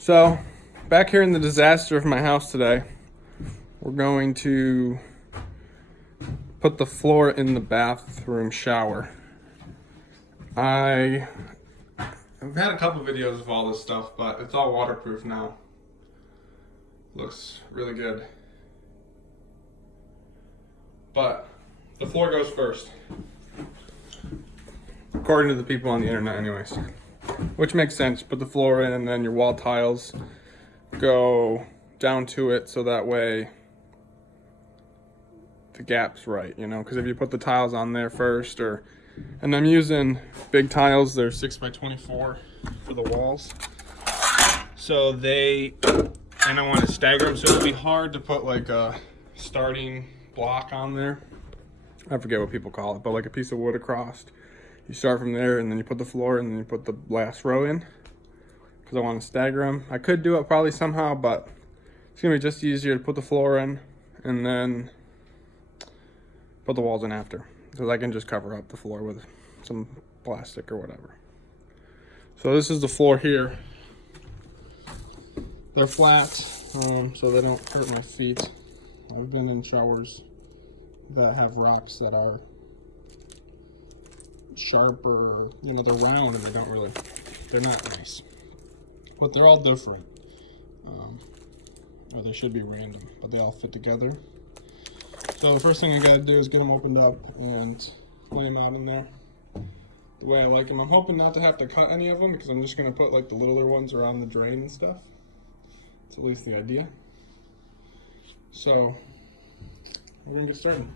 So, back here in the disaster of my house today, we're going to put the floor in the bathroom shower. I've had a couple videos of all this stuff, but it's all waterproof now. Looks really good. But the floor goes first, according to the people on the internet anyways. Which makes sense. Put the floor in and then your wall tiles go down to it so that way the gap's right, you know, because if you put the tiles on there first, and I'm using big tiles, they're 6x24 for the walls, so and I want to stagger them, so it'll be hard to put like a starting block on there. I forget what people call it, but like a piece of wood across. You start from there and then you put the floor and then you put the last row in, because I want to stagger them. I could do it probably somehow, but it's gonna be just easier to put the floor in and then put the walls in after, because I can just cover up the floor with some plastic or whatever. So this is the floor here. They're flat, so they don't hurt my feet. I've been in showers that have rocks that are sharp, or you know, they're round and they're not nice, but they're all different, or they should be random, but they all fit together. So the first thing I gotta do is get them opened up and lay them out in there the way I like them. I'm hoping not to have to cut any of them, because I'm just gonna put like the littler ones around the drain and stuff. That's at least the idea. So we're gonna get started.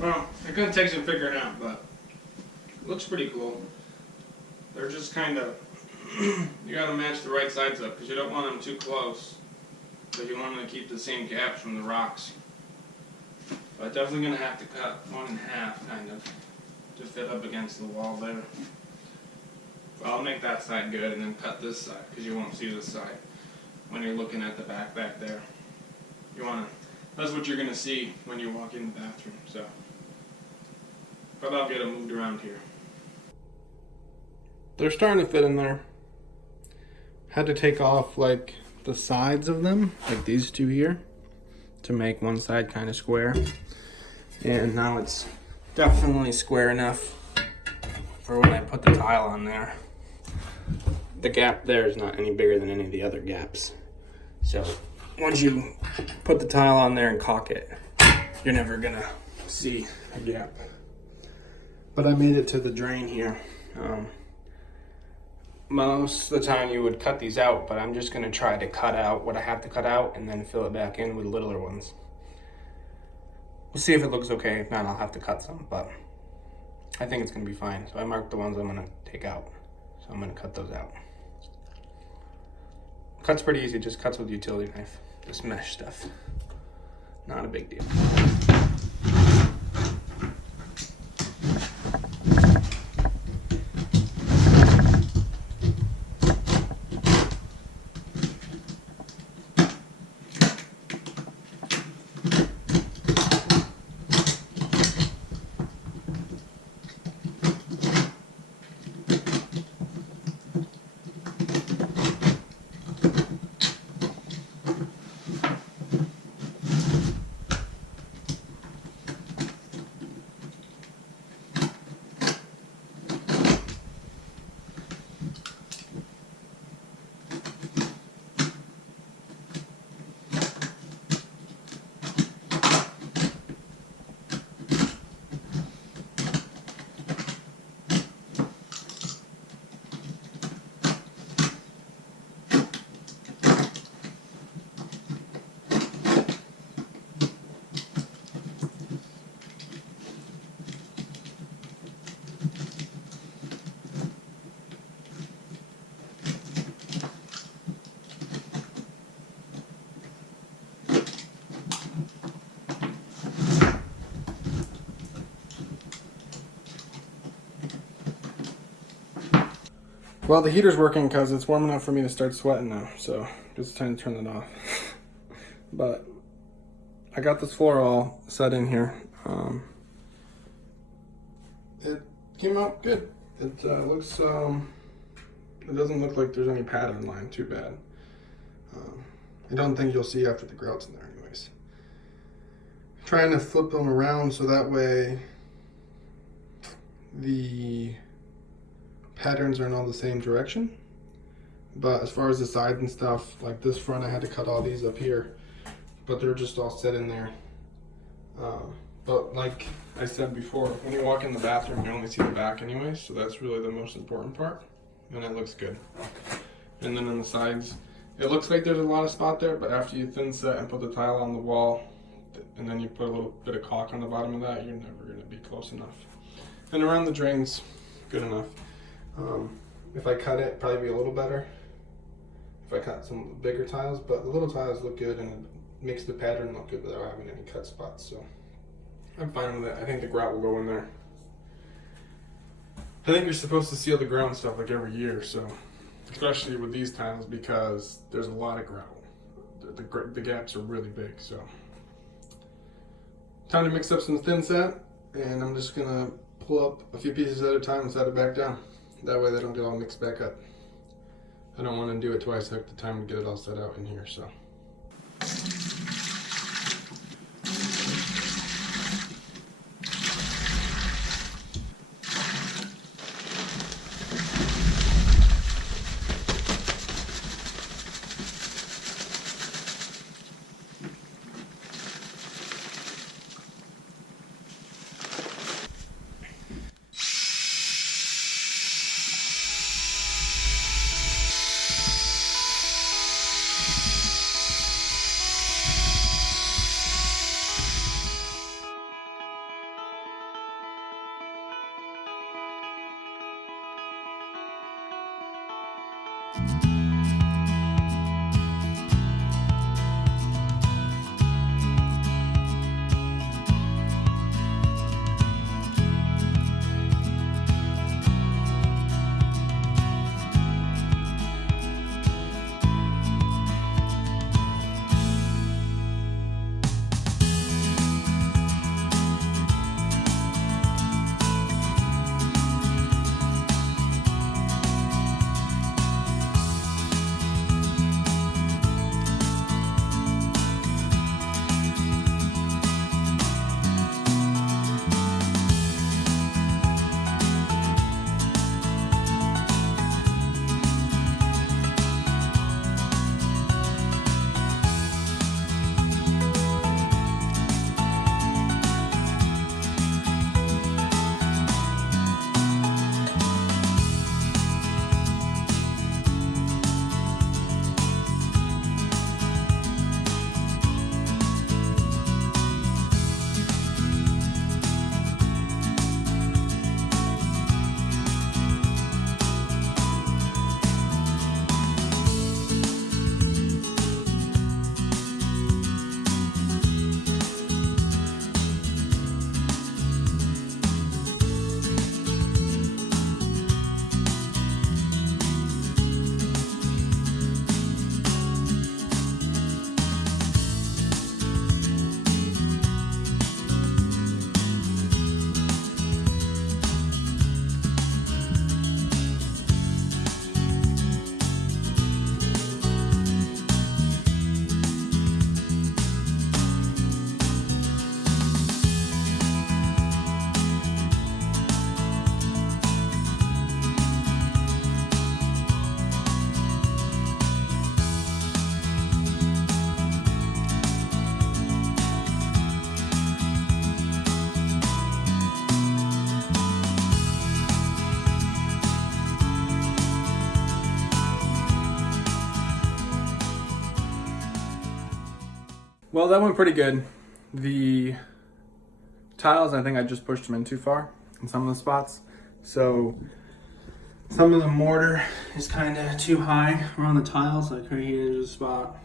Well, it's gonna take some figuring out, but it looks pretty cool. They're just kind of, you gotta match the right sides up, because you don't want them too close, but you want them to keep the same gaps from the rocks. So I'm definitely gonna have to cut one in half, kind of, to fit up against the wall there. But I'll make that side good and then cut this side, because you won't see this side when you're looking at the back there. That's what you're gonna see when you walk in the bathroom. So, but I'll get them moved around here. They're starting to fit in there. Had to take off like the sides of them, like these two here, to make one side kind of square. And now it's definitely square enough for when I put the tile on there. The gap there is not any bigger than any of the other gaps. So once you put the tile on there and caulk it, you're never gonna see a gap. But I made it to the drain here. Most of the time you would cut these out, but I'm just gonna try to cut out what I have to cut out and then fill it back in with littler ones. We'll see if it looks okay. If not, I'll have to cut some, but I think it's gonna be fine. So I marked the ones I'm gonna take out. So I'm gonna cut those out. Cut's pretty easy, just cuts with a utility knife. This mesh stuff, not a big deal. Well, the heater's working because it's warm enough for me to start sweating now, so it's time to turn it off. But I got this floor all set in here. It came out good. It looks, it doesn't look like there's any pattern line too bad. I don't think you'll see after the grout's in there anyways. I'm trying to flip them around so that way the patterns are in all the same direction. But as far as the sides and stuff, like this front, I had to cut all these up here, but they're just all set in there. But like I said before, when you walk in the bathroom, you only see the back anyway, so that's really the most important part, and it looks good. And then on the sides, it looks like there's a lot of spot there, but after you thin set and put the tile on the wall, and then you put a little bit of caulk on the bottom of that, you're never going to be close enough. And around the drains, good enough. If I cut it, probably be a little better if I cut some bigger tiles, but the little tiles look good and it makes the pattern look good without having any cut spots, so I'm fine with it. I think the grout will go in there. I think you're supposed to seal the grout and stuff like every year, so especially with these tiles because there's a lot of grout. The gaps are really big, so time to mix up some thin set, and I'm just gonna pull up a few pieces at a time and set it back down. That way they don't get all mixed back up. I don't want to do it twice. I have the time to get it all set out in here, so. Well, that went pretty good. The tiles, I think I just pushed them in too far in some of the spots. So some of the mortar is kind of too high around the tiles, like right here is a spot.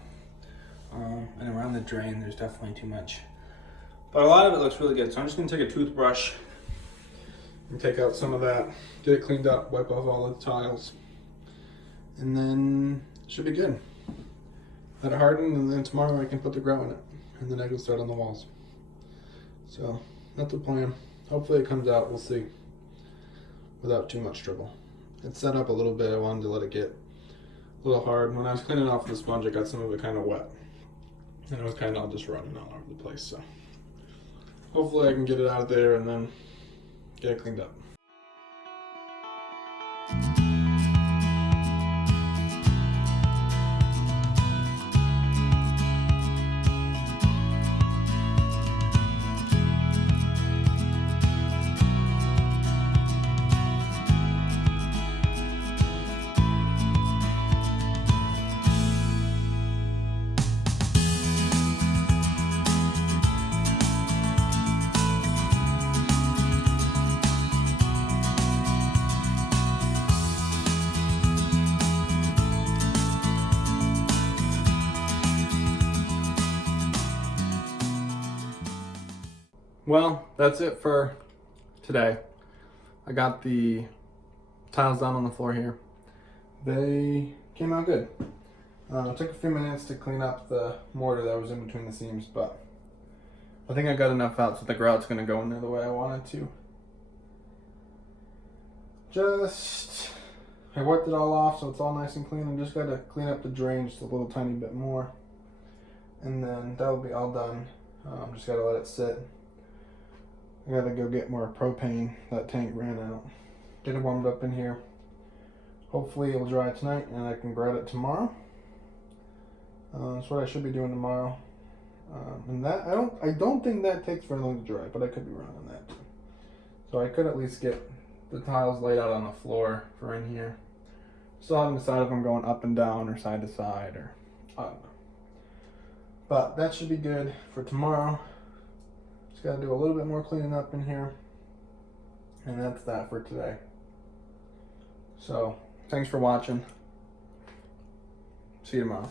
And around the drain, there's definitely too much. But a lot of it looks really good. So I'm just gonna take a toothbrush and take out some of that, get it cleaned up, wipe off all the tiles. and then it should be good. Let it harden, and then tomorrow I can put the grout in it, and then I can start on the walls. So that's the plan. Hopefully it comes out, we'll see, without too much trouble. It's set up a little bit. I wanted to let it get a little hard. When I was cleaning off the sponge, I got some of it kind of wet, and it was kind of all just running all over the place. So hopefully I can get it out of there and then get it cleaned up. Well, that's it for today. I got the tiles down on the floor here. They came out good. It took a few minutes to clean up the mortar that was in between the seams, but I think I got enough out so the grout's gonna go in there the way I want it to. I wiped it all off so it's all nice and clean. I just gotta clean up the drain just a little tiny bit more, and then that'll be all done. Just gotta let it sit. I gotta go get more propane. That tank ran out. Get it warmed up in here. Hopefully it'll dry tonight and I can grout it tomorrow. That's what I should be doing tomorrow. And that I don't think that takes very long to dry, but I could be wrong on that too. So I could at least get the tiles laid out on the floor for in here. Still haven't decided if I'm going up and down or side to side, or I don't know. But that should be good for tomorrow. Just gotta do a little bit more cleaning up in here. And that's that for today. So, thanks for watching. See you tomorrow.